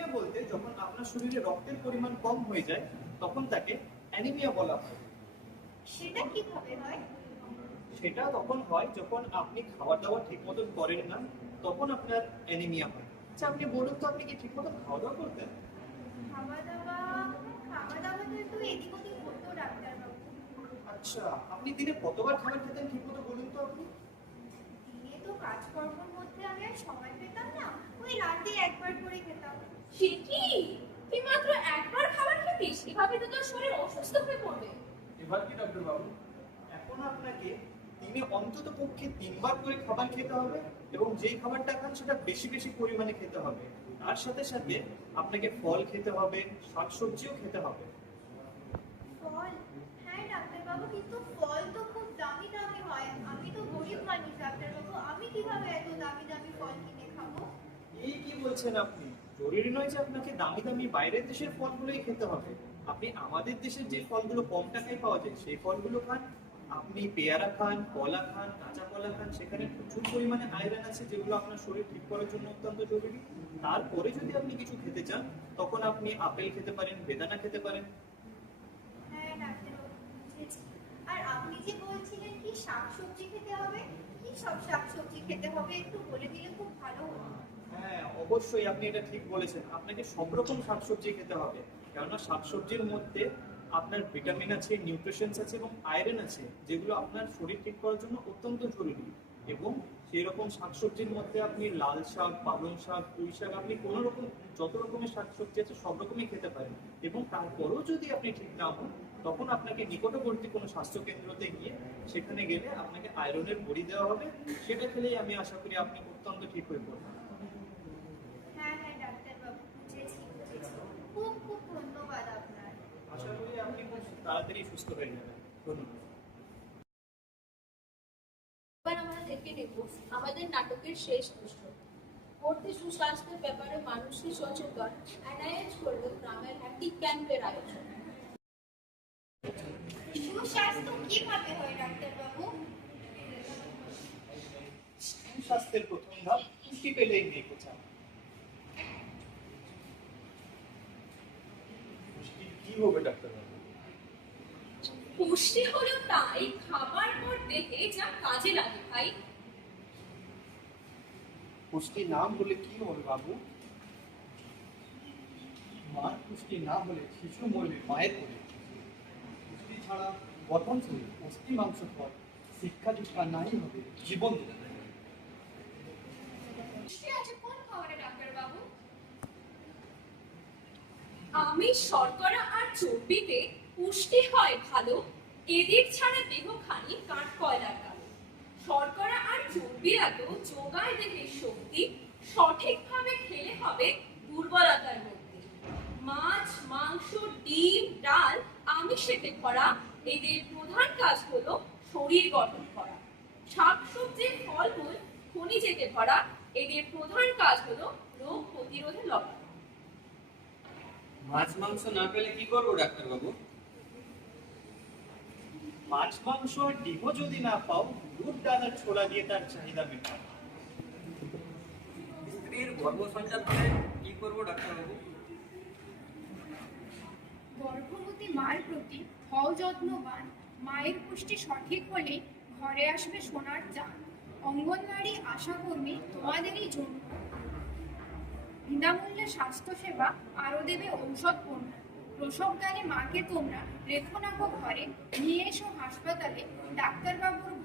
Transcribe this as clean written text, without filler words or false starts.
Anaemia বলতে যখন আপনার শরীরে রক্তের পরিমাণ কম হয়ে যায় তখন তাকে অ্যানিমিয়া বলা হয়। সেটা কিভাবে হয়? সেটা তখন হয় যখন আপনি খাওয়া দাওয়া ঠিক মতন করেন না, তখন আপনার অ্যানিমিয়া হয়। আচ্ছা আপনি বলুন তো, আপনি কি ঠিক মতন খাওয়া দাওয়া করতেন? খাওয়া দাওয়া খাওয়া দাওয়া তো একটু এদিক ওদিক হতো ডাক্তারবাবু। আচ্ছা, আপনি দিনে কতবার খাবার খেতেন ঠিক মতো বলুন তো আপনি? দিনে তো কাজকর্মের মধ্যে আমি আর সময় পেতাম না, ওই রাতে একবার করে খেতাম। সে কি? তুই মাত্র একবার খাবার খেতিস? এভাবে তো তোর শরীর অসুস্থ হয়ে পড়বে। এবার কি ডক্টর বাবু, এখন আপনাকে দিনে অন্তত পক্ষে 3বার করে খাবার খেতে হবে, এবং যেই খাবারটা খান সেটা বেশি বেশি পরিমাণে খেতে হবে। তার সাথে সাথে আপনাকে ফল খেতে হবে, শাকসবজিও খেতে হবে। ফল? হ্যাঁ ডাক্তারবাবু, কিন্তু ফল তো খুব দামি দামি হয়। আমি তো গরিব মানুষ ডাক্তারবাবু, আমি কিভাবে এত দামি দামি ফল কিনে খাবো? এই কি বলছেন আপনি? জরুরি নয় যে আপনাকে দামি দামি বাইরের দেশের ফলগুলোই খেতে হবে। আপনি আমাদের দেশের যে ফলগুলো কম টাকায় পাওয়া যায় সেই ফলগুলো খান। আপনি পেয়ারা খান, কলা খান, কাঁচা কলা খান, সেখানে প্রচুর পরিমাণে আয়রন আছে যেগুলো আপনার শরীর ঠিক করার জন্য অত্যন্ত জরুরি। তারপরে যদি আপনি কিছু খেতে চান তখন আপনি আপেল খেতে পারেন, বেদানা খেতে পারেন। হ্যাঁ ডাক্তারবাবু, বুঝেছি। আর আপনি যে বলছিলেন কি শাকসবজি খেতে হবে, কি সব শাকসবজি খেতে হবে একটু বলে দিলে খুব ভালো হতো। হ্যাঁ অবশ্যই, আপনি এটা ঠিক বলেছেন। আপনাকে সব রকম শাকসবজি খেতে হবে, কেননা শাকসবজির মধ্যে আপনার ভিটামিন আছে, নিউট্রিশনস আছে এবং আয়রন আছে, যেগুলো আপনার শরীর ঠিক করার জন্য অত্যন্ত জরুরি। এবং সেই রকম শাকসবজির মধ্যে আপনি লাল শাক, পালং শাক, পুঁই শাক, আপনি কোনো রকম যত রকমের শাকসবজি আছে সব রকমই খেতে পারেন। এবং তারপরেও যদি আপনি ঠিক না হন তখন আপনাকে নিকটবর্তী কোনো স্বাস্থ্য কেন্দ্রতে গিয়ে সেখানে গেলে আপনাকে আয়রনের বড়ি দেওয়া হবে। সেটা খেলেই আমি আশা করি আপনি অত্যন্ত ঠিক হয়ে পড়বেন। হ্যাঁ হ্যাঁ ডাক্তারবাবু, বুঝেছি বুঝেছি। খুব খুব ধন্যবাদ আপনার। আশা করি আপনি খুব তাড়াতাড়ি সুস্থ হয়ে যাবেন। ধন্যবাদ। এবার আমরা দেখে নেব আমাদের নাটকের শেষ দৃশ্য। পড়তে সুস্বাস্থ্যের ব্যাপারে মানুষকে সচেতন এনআইএইচ করল গ্রামের একটি ক্যাম্পের আয়োজন। সুস্বাস্থ্য কিভাবে হয় ডাক্তারবাবু? সুস্বাস্থ্যের প্রথম ধাপ পুষ্টি পেলেই নেই কোথাও। পুষ্টি কি হবে ডাক্তারবাবু? পুষ্টি হলো তাই খাবার পর দেহে যা কাজে লাগে ভাই। পুষ্টি না হলে কি হবে বাবু? মার পুষ্টি না হলে শিশু মরবে মায়ের কোলে। পুষ্টি ছাড়া গঠন শরীর, অস্থি মাংস পথ, শিক্ষা দীক্ষা নাই হবে জীবন। পুষ্টি আছে কোন খাবারে ডাক্তারবাবু? আমি শর্করা আর চর্বিতে পুষ্টি হয় ভালো, এদের ছাড়া দেহখানি কাঠ কয়লার কালো। শর্করা আর চর্বিরা তো যোগায় দেহের শক্তি, সঠিকভাবে খেলে হবে দুর্বলতার মুক্তি। মাছ, মাংস, ডিম, ডাল আমিষেতে ভরা, এদের প্রধান কাজ হলো শরীর গঠন করা। শাকসবজি, ফলমূল খনিজেতে ভরা, এদের প্রধান কাজ হলো রোগ প্রতিরোধে লড়া। মাছ মাংস না পেলে কি করবো ডাক্তারবাবু? মাছ মাংস আর ডিমও যদি না পাও, দুধ ডাল আর ছোলা দিয়ে তার চাহিদা মেটাও। স্ত্রীর গর্ভসঞ্চার হলে কি করবো ডাক্তারবাবু? গর্ভবতী মার প্রতি হও যত্নবান। মায়ের পুষ্টি সঠিক হলে ঘরে আসবে সোনার চাঁদ। অঙ্গনওয়াড়ি আশাকর্মী তোমাদেরই জন্য। বিনামূল্যে স্বাস্থ্যসেবা আরও দেবে ঔষধ পণ্য। প্রসবকালে মাকে তোমরা রেখো না গো ঘরে, নিয়ে এসো হাসপাতালে ডাক্তারবাবুর